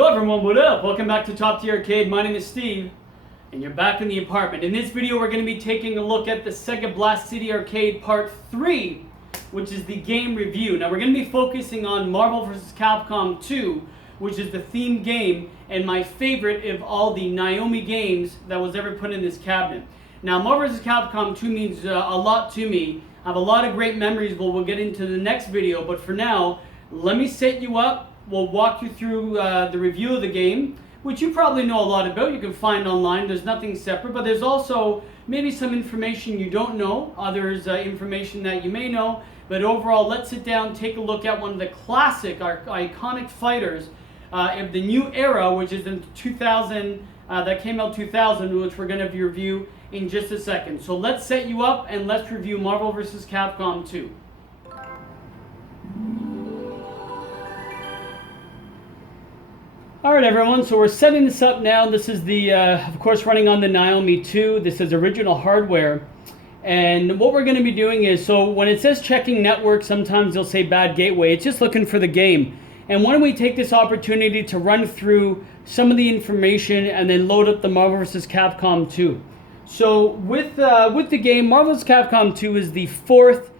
Yo everyone, what up? Welcome back to Top Tier Arcade. My name is Steve, and you're back in the apartment. In this video, we're going to be taking a look at the Sega Blast City Arcade Part 3, which is the game review. Now, we're going to be focusing on Marvel vs. Capcom 2, which is the theme game, and my favorite of all the Naomi games that was ever put in this cabinet. Now, Marvel vs. Capcom 2 means a lot to me. I have a lot of great memories, but we'll get into the next video. But for now, let me set you up. We'll walk you through the review of the game, which you probably know a lot about. You can find online. There's nothing separate, but there's also maybe some information you don't know. There's information that you may know. But overall, let's sit down, take a look at one of the classic, iconic fighters of the new era, which is in 2000, that came out 2000, which we're going to review in just a second. So let's set you up and let's review Marvel vs. Capcom 2. Alright everyone, so we're setting this up now. This is the, of course, running on the Naomi 2. This is original hardware. And what we're going to be doing is, so when it says checking network, sometimes they'll say bad gateway. It's just looking for the game. And why don't we take this opportunity to run through some of the information and then load up the Marvel vs. Capcom 2. So with the game, Marvel vs. Capcom 2 is the fourth,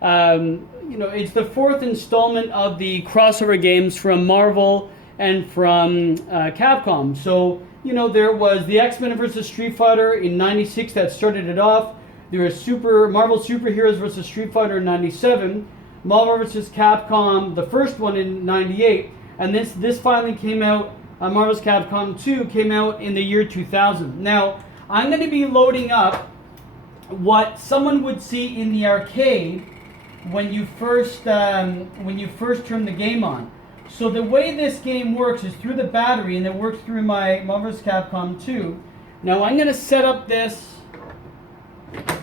it's the fourth installment of the crossover games from Marvel and from Capcom. So, there was the X-Men vs. Street Fighter in 96 that started it off. There was Marvel Superheroes vs. Street Fighter in 97. Marvel vs. Capcom, the first one in 98. And this finally came out, Marvel vs. Capcom 2 came out in the year 2000. Now, I'm going to be loading up what someone would see in the arcade when you first turn the game on. So the way this game works is through the battery, and it works through my Marvel vs. Capcom 2. Now I'm going to set up this.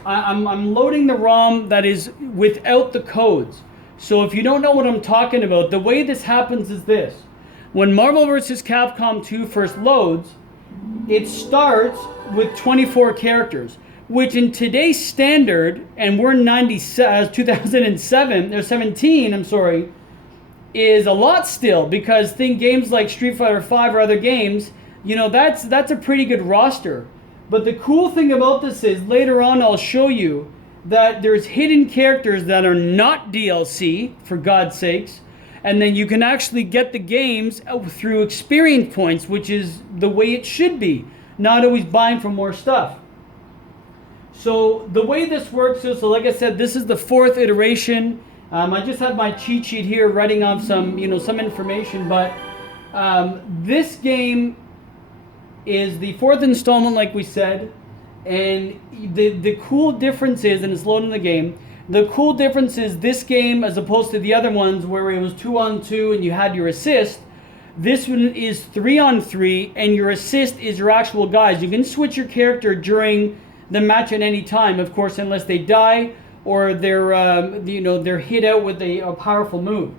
I'm loading the ROM that is without the codes. So if you don't know what I'm talking about, the way this happens is this. When Marvel vs. Capcom 2 first loads, it starts with 24 characters, which in today's standard, and we're in 2007, or 17, I'm sorry, is a lot still, because think games like Street Fighter V or other games, that's a pretty good roster. But the cool thing about this is later on I'll show you that there's hidden characters that are not DLC, for God's sakes, and then you can actually get the games through experience points, which is the way it should be, not always buying for more stuff. So the way this works is, so like I said, this is the fourth iteration. I just have my cheat sheet here writing off some information, but this game is the fourth installment, like we said, and the cool difference is, and it's loading the game, the cool difference is this game, as opposed to the other ones where it was 2-on-2 and you had your assist, this one is 3-on-3 and your assist is your actual guys. You can switch your character during the match at any time, of course, unless they die or they're hit out with a powerful move.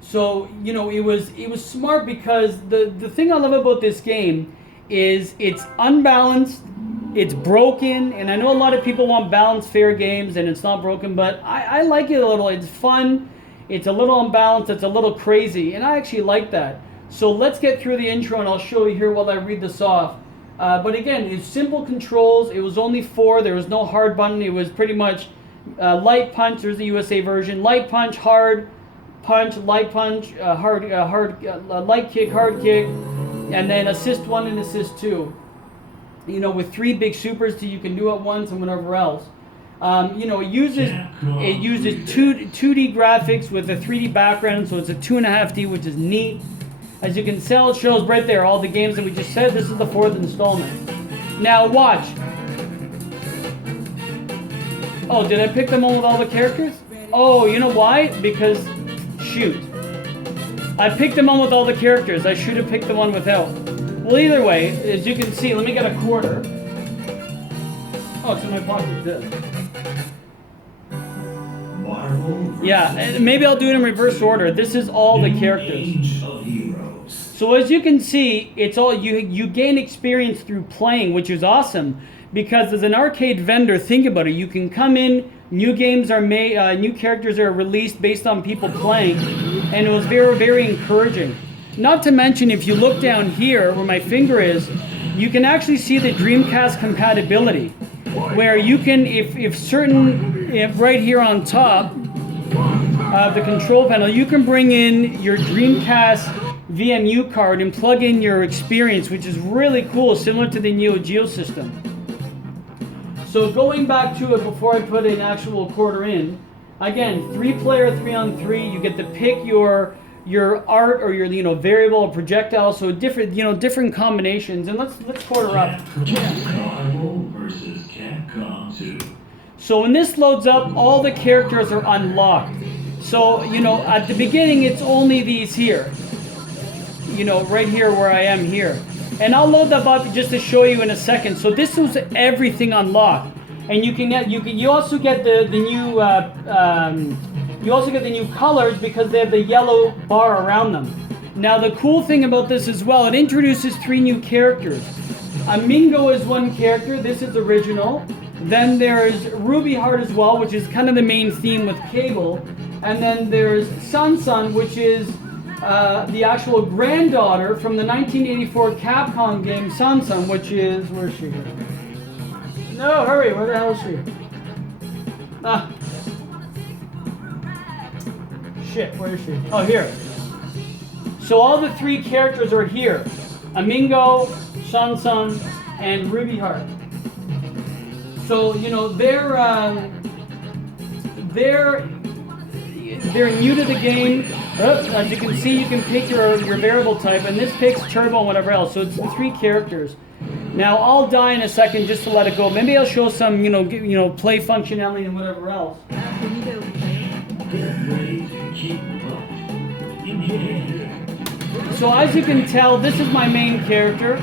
So, it was smart, because the thing I love about this game is it's unbalanced, it's broken, and I know a lot of people want balanced, fair games, and it's not broken, but I like it a little. It's fun, it's a little unbalanced, it's a little crazy, and I actually like that. So let's get through the intro, and I'll show you here while I read this off. But again, it's simple controls. It was only 4. There was no hard button. It was pretty much light punch. There's the USA version. Light punch, hard punch, light punch, light kick, hard kick, and then assist 1 and assist 2. With 3 big supers that you can do at once and whatever else. It uses 2D graphics with a 3D background, so it's a 2.5D, which is neat. As you can tell, it shows right there all the games that we just said. This is the 4th installment. Now watch. Oh, did I pick them all with all the characters? Oh, you know why? Because, shoot. I picked them on with all the characters. I should have picked the one without. Well, either way, as you can see, let me get a quarter. Oh, it's in my pocket. Yeah, maybe I'll do it in reverse order. This is all the characters. So as you can see, it's all you gain experience through playing, which is awesome, because as an arcade vendor, think about it. You can come in, new games are made, new characters are released based on people playing, and it was very, very encouraging. Not to mention, if you look down here where my finger is, you can actually see the Dreamcast compatibility, where you can, if right here on top of the control panel, you can bring in your Dreamcast VMU card and plug in your experience, which is really cool, similar to the Neo Geo system. So going back to it before I put an actual quarter in, again, 3-player, 3-on-3, you get to pick your art or your variable or projectile, so different combinations. And let's quarter up. Capcom versus Capcom 2. So when this loads up, all the characters are unlocked. So at the beginning it's only these here. Right here where I am here. And I'll load that up just to show you in a second. So this is everything unlocked. And you also get the new you also get the new colors because they have the yellow bar around them. Now the cool thing about this as well, it introduces 3 new characters. Amingo is one character, this is original. Then there's Ruby Heart as well, which is kind of the main theme with Cable. And then there's Sun, which is the actual granddaughter from the 1984 Capcom game Sun, which is, where is she here? No, hurry, where the hell is she? Shit, where is she? Oh, here. So all the 3 characters are here. Amingo, Sun, and Ruby Heart. So, they're new to the game. As you can see, you can pick your variable type, and this picks turbo and whatever else. So it's the 3 characters. Now I'll die in a second just to let it go. Maybe I'll show some, play functionality and whatever else. So as you can tell, this is my main character.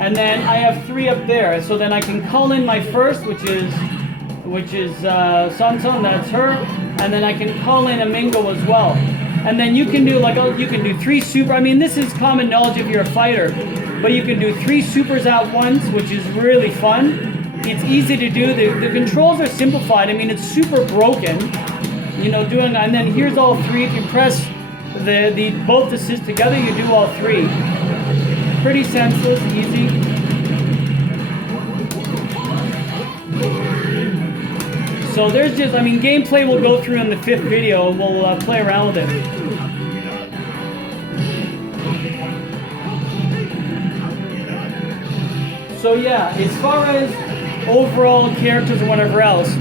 And then I have 3 up there. So then I can call in my first, which is Sun, that's her. And then I can call in Amingo as well. And then you can do you can do 3 super. I mean, this is common knowledge if you're a fighter. But you can do 3 supers at once, which is really fun. It's easy to do. The controls are simplified. I mean, it's super broken. And then here's all 3. If you press the both assists together, you do all 3. Pretty senseless, easy. So there's gameplay we'll go through in the 5th video, and we'll play around with it. So yeah, as far as overall characters and whatever else,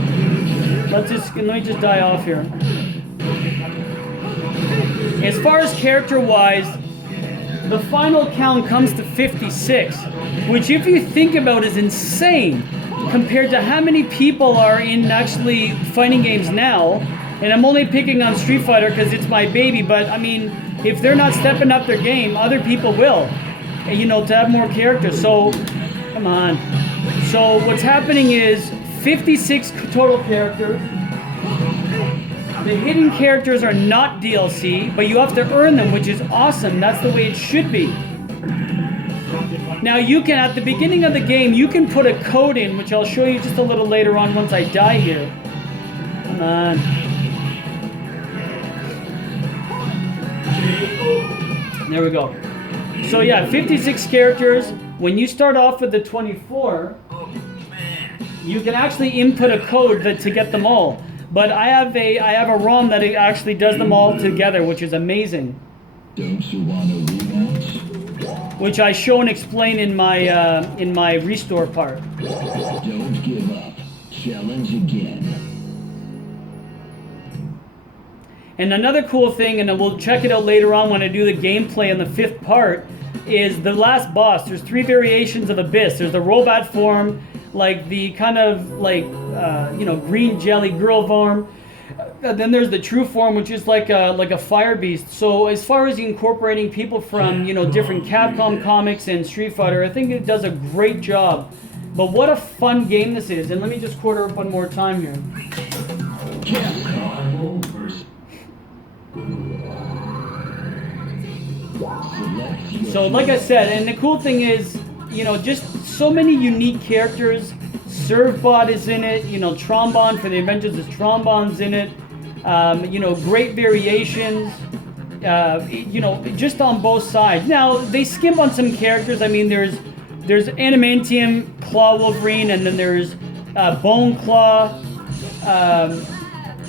let me just die off here. As far as character-wise, the final count comes to 56, which if you think about is insane compared to how many people are in actually fighting games now. And I'm only picking on Street Fighter because it's my baby, but I mean, if they're not stepping up their game, other people will, to have more characters. So, come on. So what's happening is 56 total characters. The hidden characters are not DLC, but you have to earn them, which is awesome. That's the way it should be. Now you can, at the beginning of the game, you can put a code in, which I'll show you just a little later on once I die here. Come on. There we go. So yeah, 56 characters. When you start off with the 24, you can actually input a code to get them all. But I have a ROM that it actually does them all together, which is amazing. Don't you want a rematch? Which I show and explain in my restore part. Don't give up. Challenge again. And another cool thing, and we'll check it out later on when I do the gameplay in the 5th part, is the last boss. There's 3 variations of Abyss. There's the robot form, like the kind of green jelly girl form. Then there's the true form, which is like a fire beast. So as far as incorporating people from different Capcom comics and Street Fighter, I think it does a great job. But what a fun game this is! And let me just quarter up one more time here. So like I said, and the cool thing is, just so many unique characters. Servbot is in it, Trombone for the Adventures of Trombone's in it. Great variations. you know, just on both sides. Now they skimp on some characters. I mean, there's Adamantium, Claw Wolverine, and then there's Bone Claw.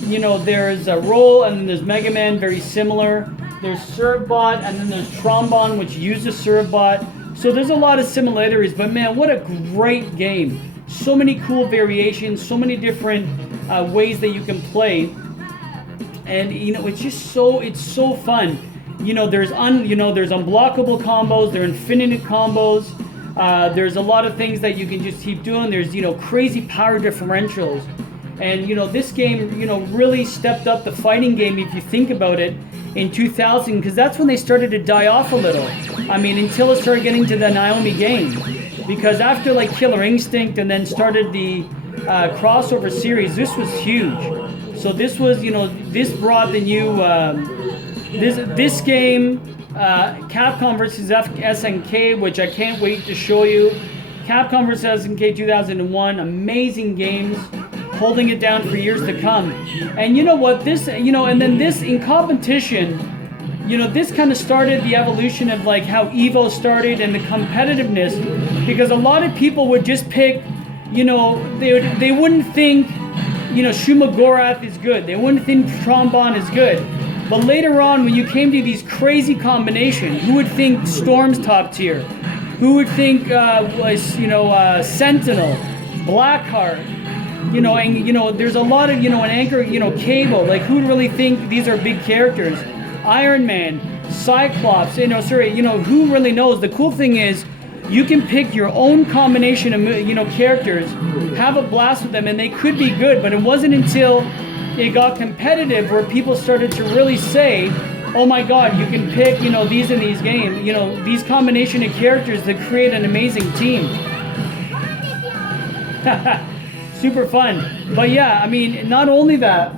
You know, there's a Roll, and then there's Mega Man, very similar. There's Servbot, and then there's Trombone, which uses Servbot. So there's a lot of similarities, but man, what a great game. So many cool variations, so many different ways that you can play. And you know, it's so fun. You know, there's unblockable combos, there are infinite combos. There's a lot of things that you can just keep doing. There's, you know, crazy power differentials. And you know, this game, you know, really stepped up the fighting game if you think about it in 2000, because that's when they started to die off a little. I mean, until it started getting to the Naomi game. Because after like Killer Instinct and then started the crossover series, this was huge. So this was, you know, this brought the new, this game, Capcom versus SNK, which I can't wait to show you. Capcom versus SNK 2001, amazing games, holding it down for years to come. And you know what, this, you know, and then this in competition, you know, this kind of started the evolution of like how Evo started and the competitiveness, because a lot of people would just pick, you know, they wouldn't think, you know, Shumagorath is good. They wouldn't think Trombone is good. But later on, when you came to these crazy combinations, who would think Storm's top tier? Who would think, Sentinel, Blackheart? You know, and, you know, there's a lot of, you know, an Anchor, you know, Cable. Like, who would really think these are big characters? Iron Man, Cyclops, you know, who really knows? The cool thing is, you can pick your own combination of, you know, characters, have a blast with them, and they could be good. But it wasn't until it got competitive where people started to really say, oh my God, you can pick, you know, these in these games, you know, these combination of characters that create an amazing team. Super fun. But yeah, I mean, not only that,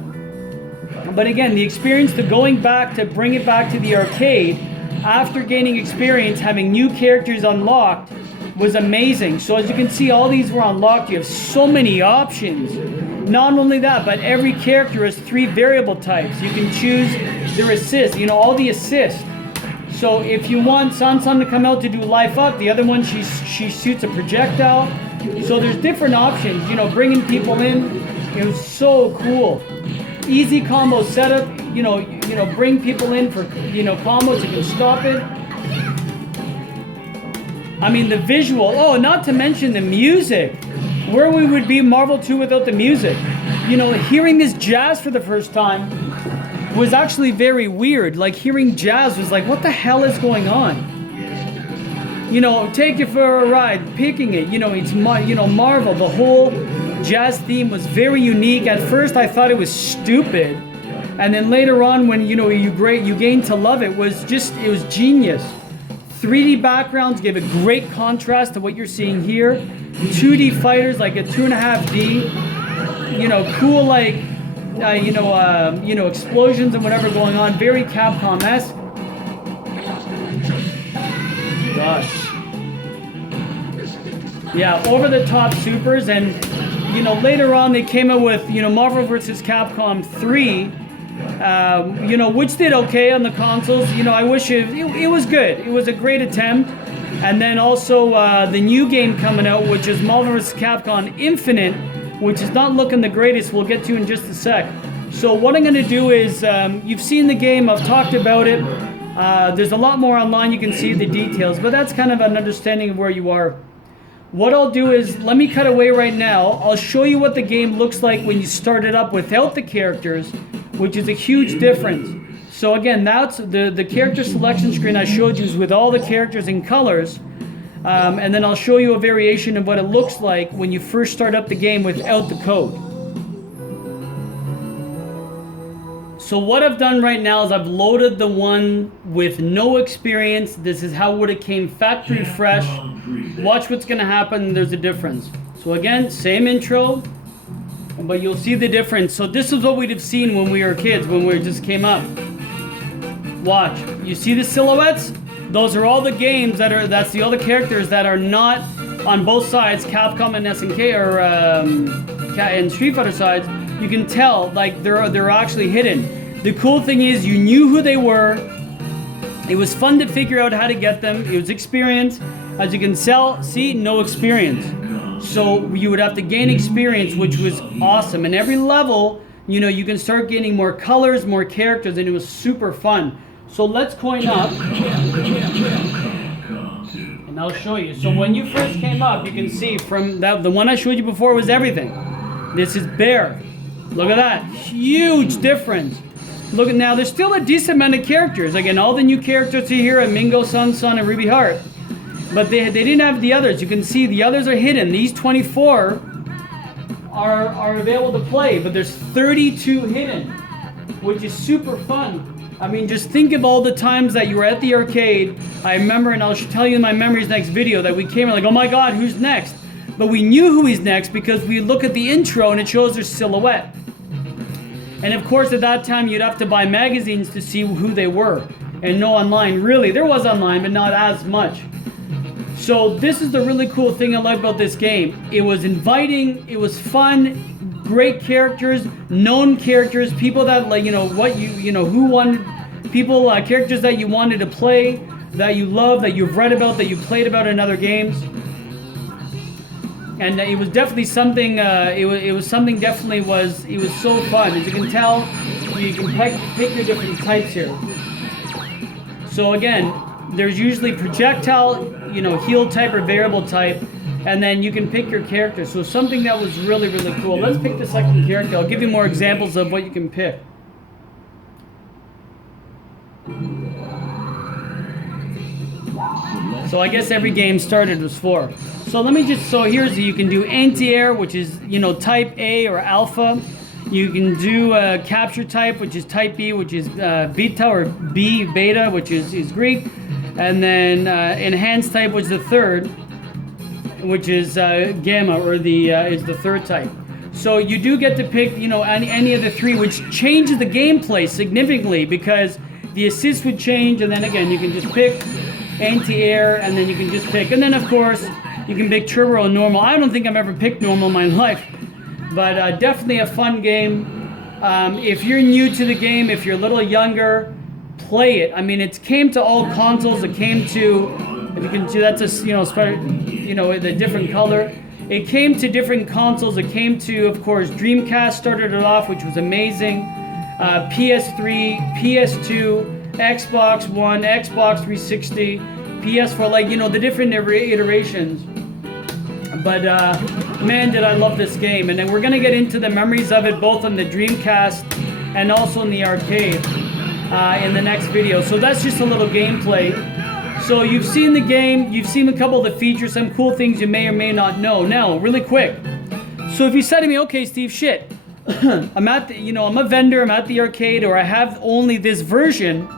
but again, the experience to going back to bring it back to the arcade after gaining experience, having new characters unlocked was amazing. So as you can see, all these were unlocked. You have so many options. Not only that, but every character has 3 variable types. You can choose their assist, you know, all the assists. So if you want Sansan to come out to do life up, the other one, she shoots a projectile. So there's different options, you know, bringing people in. It was so cool. Easy combo setup, you know, bring people in for, you know, combos, you can stop it. I mean, the visual, oh, not to mention the music. Where we would be Marvel 2 without the music. You know, hearing this jazz for the first time was actually very weird. Like, hearing jazz was like, what the hell is going on? You know, take you for a ride, picking it, you know, it's, you know, Marvel, the whole jazz theme was very unique. At first I thought it was stupid, and then later on when, you know, you gain to love it, it was genius. 3D backgrounds give a great contrast to what you're seeing here. 2D fighters, like a 2.5D, you know, cool, like explosions and whatever going on, very Capcom-esque. Gosh. Yeah, over the top supers. And you know, later on they came out with, you know, Marvel vs. Capcom 3, you know, which did okay on the consoles. You know, I wish it was good. It was a great attempt. And then also the new game coming out, which is Marvel vs. Capcom Infinite, which is not looking the greatest. We'll get to in just a sec. So what I'm going to do is, you've seen the game, I've talked about it. There's a lot more online, you can see the details, but that's kind of an understanding of where you are. What I'll do is, let me cut away right now. I'll show you what the game looks like when you start it up without the characters, which is a huge difference. So again, that's the character selection screen I showed you is with all the characters in colors. And then I'll show you a variation of what it looks like when you first start up the game without the code. So what I've done right now is I've loaded the one with no experience. This is how would it came factory fresh. Watch what's going to happen. There's a difference. So again, same intro, but you'll see the difference. So this is what we'd have seen when we were kids, when we just came up. Watch. You see the silhouettes? Those are all the games that's the other characters that are not on both sides, Capcom and SNK, or and Street Fighter sides. You can tell, like, they're actually hidden. The cool thing is you knew who they were, It was fun to figure out how to get them. It was experience. As you can see, no experience. So you would have to gain experience, which was awesome. And every level, you know, you can start getting more colors, more characters, and it was super fun. So let's coin up. And I'll show you. So when you first came up, you can see from that, the one I showed you before was everything. This is bare. Look at that. Huge difference. Look at now, there's still a decent amount of characters. Again, all the new characters are here, and Mingo, Sun, and Ruby Heart. But they didn't have the others. You can see the others are hidden. These 24 are available to play, but there's 32 hidden, which is super fun. I mean, just think of all the times that you were at the arcade. I remember, and I'll tell you in my memories next video, that we came and like, oh my god, who's next? But we knew who he's next because we look at the intro and it shows their silhouette. And of course, at that time, you'd have to buy magazines to see who they were. And no online, really. There was online, but not as much. So this is the really cool thing I like about this game. It was inviting, it was fun, great characters, known characters, people that, like, you know, who wanted, people, characters that you wanted to play, that you love, that you've read about, that you played about in other games. And it was definitely something, it was so fun. As you can tell, you can pick your different types here. So again, there's usually projectile, you know, heal type or variable type, and then you can pick your character. So something that was really, really cool. Let's pick the second character. I'll give you more examples of what you can pick. So I guess every game started was 4. So let me just, so here's, you can do anti-air, which is, you know, type A or alpha. You can do capture type, which is type B, which is beta, or B beta, which is Greek. And then enhanced type was the third, which is gamma, or is the third type. So you do get to pick, you know, any of the 3, which changes the gameplay significantly because the assist would change, and then again you can just pick anti-air, and then you can just pick, and then of course you can pick turbo and normal. I don't think I've ever picked normal in my life, but definitely a fun game. If you're new to the game, if you're a little younger, play it. I mean, it came to all consoles. It came to, if you can see, that's a, you know, the different color. It came to different consoles. It came to, of course, Dreamcast started it off, which was amazing. PS3, PS2, Xbox One, Xbox 360, PS4, like, you know, the different iterations. But man, did I love this game. And then we're gonna get into the memories of it, both on the Dreamcast and also in the arcade in the next video. So that's just a little gameplay. So you've seen the game, you've seen a couple of the features, some cool things you may or may not know. Now, really quick. So if you said to me, okay, Steve, shit, I'm at the, you know, I'm a vendor, I'm at the arcade, or I have only this version.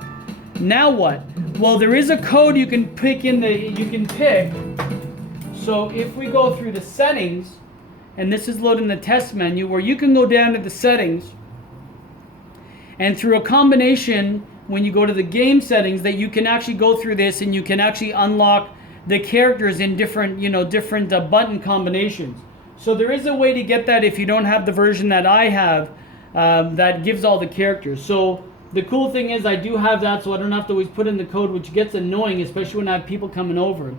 Now what? Well, there is a code you can pick So if we go through the settings, and this is loading the test menu, where you can go down to the settings, and through a combination, when you go to the game settings, that you can actually go through this and you can actually unlock the characters in different, you know, different button combinations. So there is a way to get that if you don't have the version that I have that gives all the characters. So the cool thing is I do have that, so I don't have to always put in the code, which gets annoying, especially when I have people coming over.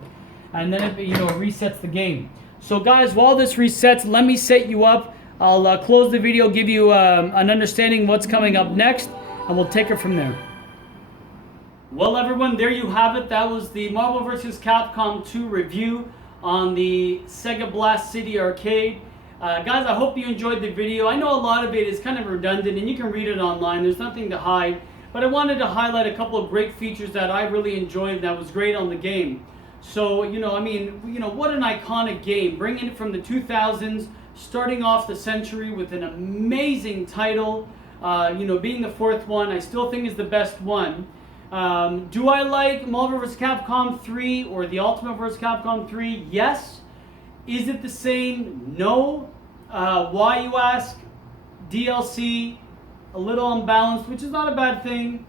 And then it, you know, resets the game. So guys, while this resets, let me set you up. I'll close the video, give you an understanding what's coming up next, and we'll take it from there. Well, everyone, there you have it. That was the Marvel vs. Capcom 2 review on the Sega Blast City Arcade. Guys, I hope you enjoyed the video. I know a lot of it is kind of redundant, and you can read it online. There's nothing to hide. But I wanted to highlight a couple of great features that I really enjoyed that was great on the game. So, you know, I mean, you know, what an iconic game. Bringing it from the 2000s, starting off the century with an amazing title. You know, being the 4th one, I still think is the best one. Do I like Marvel vs. Capcom 3 or the Ultimate vs. Capcom 3? Yes. Is it the same? No. Why, you ask? DLC, a little unbalanced, which is not a bad thing.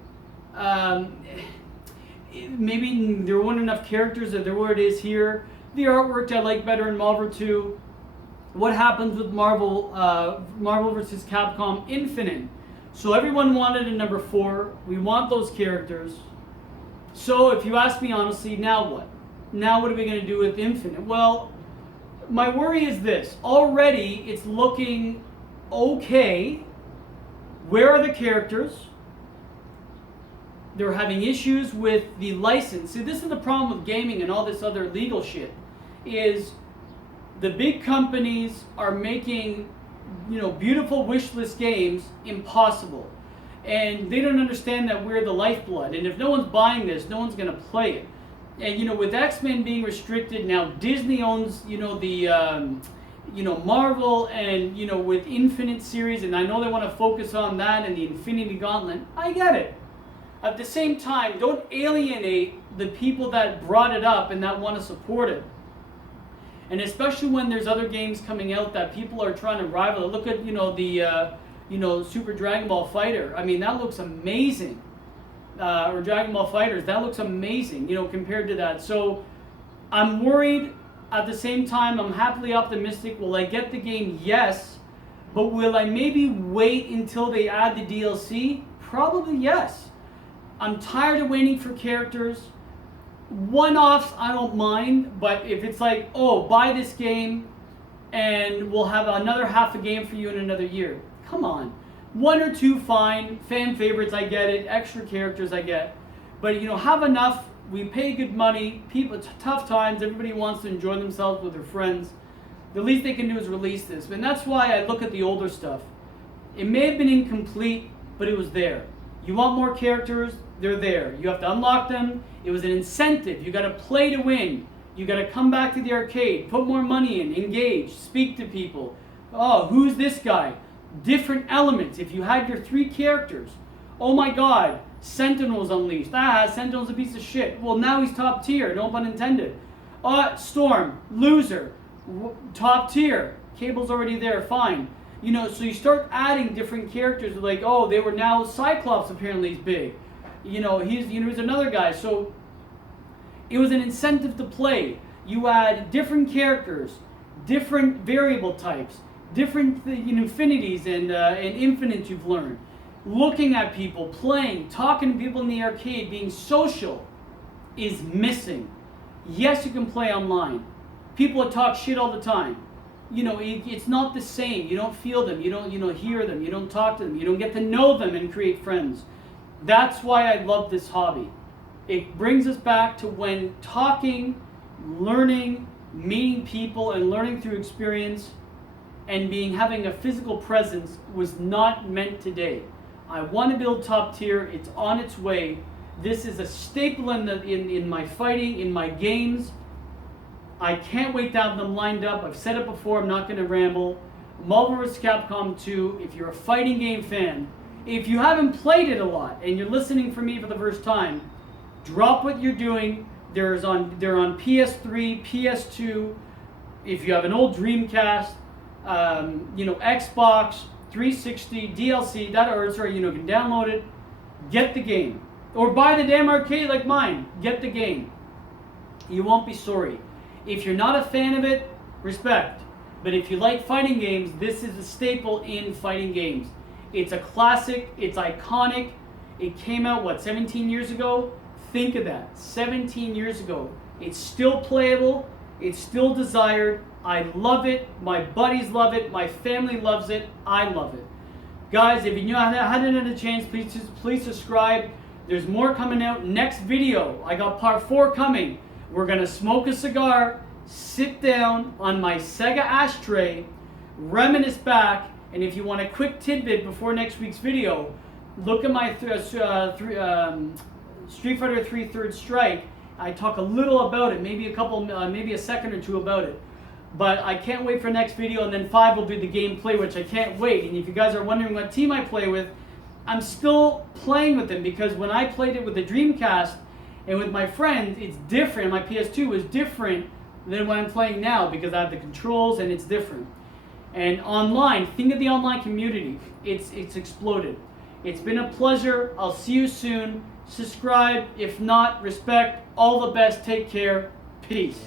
Maybe there weren't enough characters that there were it is here. The artwork I like better in Marvel 2. What happens with Marvel vs. Capcom Infinite? So everyone wanted a number 4. We want those characters. So if you ask me honestly, now what? Now what are we going to do with Infinite? Well, my worry is this. Already it's looking okay. Where are the characters? They're having issues with the license. See, this is the problem with gaming and all this other legal shit, is the big companies are making, beautiful wish list games impossible. And they don't understand that we're the lifeblood. And if no one's buying this, no one's going to play it. And, with X-Men being restricted, now Disney owns, the, Marvel and, with Infinite series. And I know they want to focus on that and the Infinity Gauntlet. I get it. At the same time, don't alienate the people that brought it up and that want to support it. And especially when there's other games coming out that people are trying to rival. Look at, the Super Dragon Ball Fighter. I mean, that looks amazing. Or Dragon Ball Fighters, that looks amazing, compared to that. So I'm worried. At the same time, I'm happily optimistic. Will I get the game? Yes. But will I maybe wait until they add the DLC? Probably yes. I'm tired of waiting for characters. One-offs, I don't mind, but if it's like, oh, buy this game and we'll have another half a game for you in another year. Come on. One or two, fine. Fan favorites, I get it. Extra characters, I get. But, have enough. We pay good money. People, it's tough times. Everybody wants to enjoy themselves with their friends. The least they can do is release this. And that's why I look at the older stuff. It may have been incomplete, but it was there. You want more characters? They're there. You have to unlock them. It was an incentive. You got to play to win. You got to come back to the arcade, put more money in, engage, speak to people. Oh, who's this guy? Different elements. If you had your 3 characters, oh my God, Sentinel's unleashed. Sentinel's a piece of shit. Well, now he's top tier. No pun intended. Storm, loser, top tier. Cable's already there. Fine. So you start adding different characters. Like, oh, they were now Cyclops. Apparently, he's big. He's another guy. So it was an incentive to play. You add different characters, different variable types, different infinities and infinites you've learned. Looking at people, playing, talking to people in the arcade, being social is missing. Yes, you can play online. People that talk shit all the time. It's not the same. You don't feel them. You don't, hear them. You don't talk to them. You don't get to know them and create friends. That's why I love this hobby. It brings us back to when talking, learning, meeting people, and learning through experience and having a physical presence was not meant today. I want to build top tier. It's on its way. This is a staple in my fighting, in my games. I can't wait to have them lined up. I've said it before. I'm not going to ramble. Marvel vs. Capcom 2, if you're a fighting game fan, if you haven't played it a lot and you're listening for me for the first time, drop what you're doing. They're on PS3, PS2. If you have an old Dreamcast, Xbox 360, DLC, you can download it, get the game. Or buy the damn arcade like mine. Get the game. You won't be sorry. If you're not a fan of it, respect. But if you like fighting games, this is a staple in fighting games. It's a classic. It's iconic. It came out, 17 years ago? Think of that. 17 years ago. It's still playable. It's still desired. I love it. My buddies love it. My family loves it. I love it. Guys, if you hadn't had a chance, please subscribe. There's more coming out. Next video, I got part 4 coming. We're going to smoke a cigar, sit down on my Sega ashtray, reminisce back, and if you want a quick tidbit before next week's video, look at my Street Fighter 3 Third Strike. I talk a little about it, maybe a second or two about it. But I can't wait for next video, and then 5 will be the gameplay, which I can't wait. And if you guys are wondering what team I play with, I'm still playing with them, because when I played it with the Dreamcast and with my friends, it's different. My PS2 was different than what I'm playing now, because I have the controls and it's different. And online, think of the online community. It's exploded. It's been a pleasure. I'll see you soon. Subscribe. If not, respect. All the best. Take care. Peace.